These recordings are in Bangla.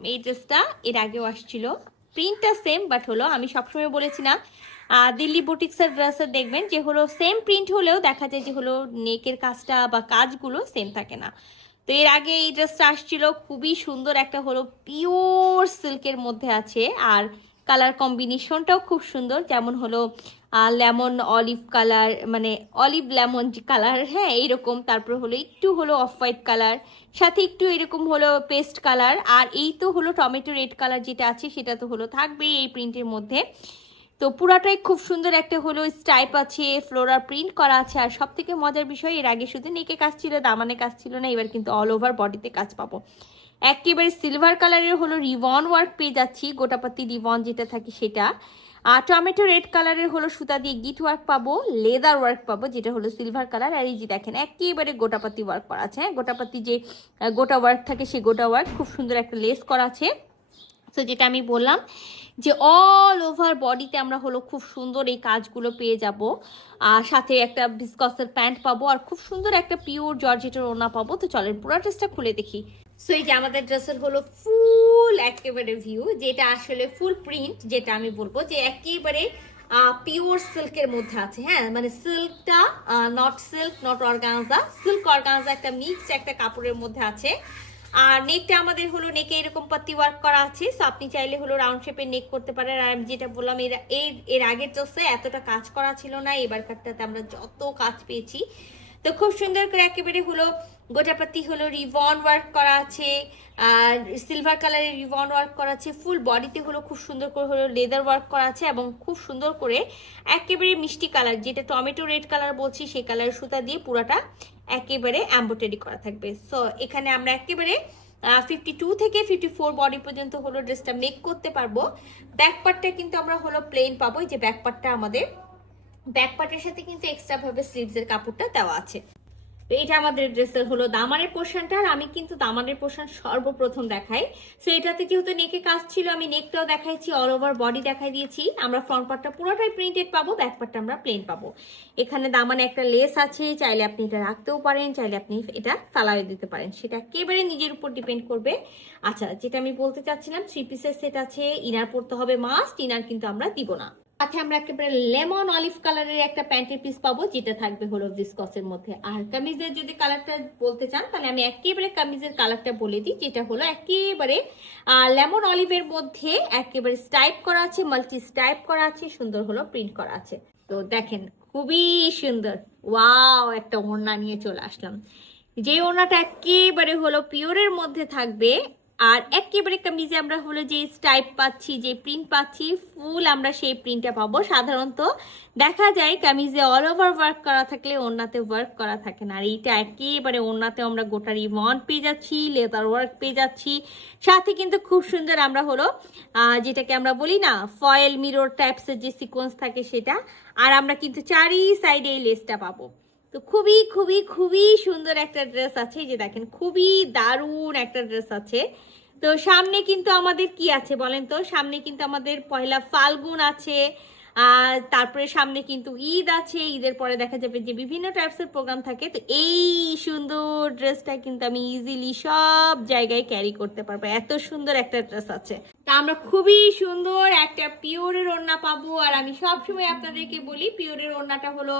এই ড্রেসটা এর আগেও আসছিল, প্রিন্টটা সেম বাট হলো আমি সবসময় বলেছি না দিল্লি বুটিক্সের ড্রেসের দেখবেন যে হলো সেম প্রিন্ট হলেও দেখা যায় যে হলো নেকের কাজটা বা কাজগুলো সেম থাকে না। তো এর আগে এই ড্রেসটা আসছিল, খুবই সুন্দর একটা হলো পিওর সিল্কের মধ্যে আছে, আর কালার কম্বিনেশনটাও খুব সুন্দর, যেমন হলো লেমন অলিভ কালার, মানে অলিভ লেমন যে কালার, হ্যাঁ এইরকম, তারপর হলো একটু হলো অফ হোয়াইট কালার, সাথে একটু এরকম হলো পেস্ট কালার, আর এই তো হলো টমেটো রেড কালার যেটা আছে সেটা তো হলো থাকবেই এই প্রিন্টের মধ্যে। তো পুরাটাই খুব সুন্দর একটা হলো স্টাইপ আছে, ফ্লোরাল প্রিন্ট করা আছে, আর সব থেকে মজার বিষয় এর আগে শুধু নেকে কাজ ছিল, দামানে কাজ ছিল না, এবার কিন্তু অল ওভার বডিতে কাজ পাবো। একেবারে সিলভার কালারের হলো রিবন ওয়ার্ক পেয়ে যাচ্ছি, গোটাপাতি রিবন যেটা থাকে সেটা, আর টমেটো রেড কালারের হলো সুতা দিয়ে গিট ওয়ার্ক পাবো, লেদার ওয়ার্ক পাবো যেটা হলো সিলভার কালার, আর এই যে দেখেন একেবারে গোটাপাতি ওয়ার্ক করা আছে, হ্যাঁ গোটাপাতি যে গোটা ওয়ার্ক থাকে সেই গোটা ওয়ার্ক, খুব সুন্দর একটা লেস করা আছে। তো যেটা আমি বললাম যে অল ওভার বডিতে আমরা হলো খুব সুন্দর এই কাজগুলো পেয়ে যাব, আর সাথে একটা ভিসকসের প্যান্ট পাবো, আর খুব সুন্দর একটা পিওর জর্জেটের ওড়না পাবো। তো চলেন পুরো ড্রেসটা খুলে দেখি। সো এই যে আমাদের ড্রেসের হলো ফুল একেবারে ভিউ, যেটা আসলে ফুল প্রিন্ট, যেটা আমি বলবো যে একেবারে পিওর সিল্কের মধ্যে আছে, হ্যাঁ মানে সিল্কটা not silk not organza, silk organza একটা মিক্সড একটা কাপড়ের মধ্যে আছে। আর নেকটা আমাদের হলো নেকে এরকম পাতি ওয়ার্ক করা আছে, সো আপনি চাইলে হলো রাউন্ড শেপের নেক করতে পারেন। আর আমি যেটা বললাম এর আগের ড্রেসে এতটা কাজ করা ছিল না, এবারকারটাতে আমরা যত কাজ পেয়েছি। তো খুব সুন্দর করে একেবারে হলো গোটাপাতি হলো রিবন ওয়ার্ক করা আছে, আর সিলভার কালারের রিবন ওয়ার্ক করা আছে, ফুল বডিতে হলো খুব সুন্দর করে হলো লেদার ওয়ার্ক করা আছে, এবং খুব সুন্দর করে একেবারে মিষ্টি কালার যেটা টমেটো রেড কালার বলছি সেই কালারের সুতা দিয়ে পুরাটা একেবারে এমব্রয়ডারি করা থাকবে। সো এখানে আমরা একেবারে 52 থেকে 54 বডি পর্যন্ত হলো ড্রেসটা মেক করতে পারবো। ব্যাক পার্টটা কিন্তু আমরা হলো প্লেন পাবো, এই যে ব্যাক পার্টটা আমাদের, ব্যাক পার্টের সাথে কিন্তু এক্সট্রা ভাবে স্লিভসের কাপড়টা দেওয়া আছে। তো এটা আমাদের ড্রেসের হলো দামানের পোর্শনটা, আর আমি কিন্তু দামানের পোর্শন সর্বপ্রথম দেখাই। সো এটাতে যেহেতু নেকে কাজ ছিল আমি নেকটাও দেখাইছি, অল ওভার বডি দেখাই দিয়েছি। আমরা ফ্রন্ট পার্টটা পুরোটাই প্রিন্টেড পাবো, ব্যাক পার্টটা আমরা প্লেন পাবো। এখানে দামানে একটা লেস আছে, চাইলে আপনি এটা রাখতেও পারেন, চাইলে আপনি এটা ফালাইয়ে দিতে পারেন, সেটা একেবারে নিজের উপর ডিপেন্ড করবে। আচ্ছা যেটা আমি বলতে চাচ্ছিলাম, 3 পিসের সেট আছে, ইনার পড়তে হবে মাস্ট, ইনার কিন্তু আমরা দিব না। সাথে আমরা একেবারে লেমন অলিভ কালারের একটা প্যান্টের পিস পাবো, যেটা থাকবে হলো ভিসকসের মধ্যে। আর কামিজের যদি কালারটা বলতে চান তাহলে আমি একেবারে কামিজের কালারটা বলে দিই, যেটা হলো একেবারে লেমন অলিভের মধ্যে একেবারে স্টাইপ করা আছে, মাল্টি স্টাইপ করা আছে, সুন্দর হলো প্রিন্ট করা আছে। তো দেখেন খুবই সুন্দর, ওয়াও একটা ওড়না নিয়ে চলে আসলাম, যে ওড়নাটা একেবারে হলো পিওরের মধ্যে থাকবে। আর একেবারে কামিজে আমরা হলো যে স্টাইপ পাচ্ছি, যে প্রিন্ট পাচ্ছি, ফুল আমরা সেই প্রিন্টটা পাবো। সাধারণত দেখা যায় কামিজে অল ওভার ওয়ার্ক করা থাকলে ওড়নাতে ওয়ার্ক করা থাকে না, আর এইটা একেবারে ওড়নাতে আমরা গোটা রিবন পেয়ে যাচ্ছি, লেদার ওয়ার্ক পেয়ে যাচ্ছি, সাথে কিন্তু খুব সুন্দর আমরা হলো যেটাকে আমরা বলি না ফয়েল মিরর টাইপসের যে সিকোয়েন্স থাকে সেটা, আর আমরা কিন্তু চারি সাইডে এই লেসটা পাবো। তো খুবই খুবই খুবই সুন্দর একটা ড্রেস আছে, যে দেখেন খুবই দারুণ একটা ড্রেস আছে। তো সামনে কিন্তু আমাদের কি আছে বলেন তো, সামনে কিন্তু আমাদের পয়লা ফাল্গুন আছে, আর তারপরে সামনে কিন্তু ঈদ আছে, ঈদের পরে দেখা যাবে যে বিভিন্ন টাইপসের প্রোগ্রাম থাকে। তো এই সুন্দর ড্রেসটা কিন্তু আমি ইজিলি সব জায়গায় ক্যারি করতে পারবো, এত সুন্দর একটা ড্রেস আছে। তা আমরা খুবই সুন্দর একটা পিওরের ওড়না পাবো। আর আমি সবসময় আপনাদেরকে বলি পিওরের ওড়নাটা হলো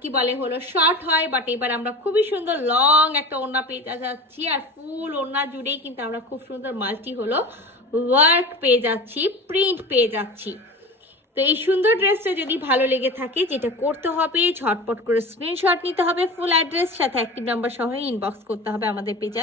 কি বলে হলো শর্ট হয়, বাট এবার আমরা খুবই সুন্দর লং একটা ওড়না পেয়ে যাচ্ছি, আর ফুল ওড়না জুড়েই কিন্তু আমরা খুব সুন্দর মাল্টি হলো ওয়ার্ক পেয়ে যাচ্ছি, প্রিন্ট পেয়ে যাচ্ছি। তো এই সুন্দর ড্রেসটা যদি ভালো লেগে থাকে, যেটা করতে হবে ঝটপট করে স্ক্রিনশট নিতে হবে ফুল অ্যাড্রেস, সাথে অ্যাক্টিভ নাম্বার সহ ইনবক্স করতে হবে আমাদের পেজ।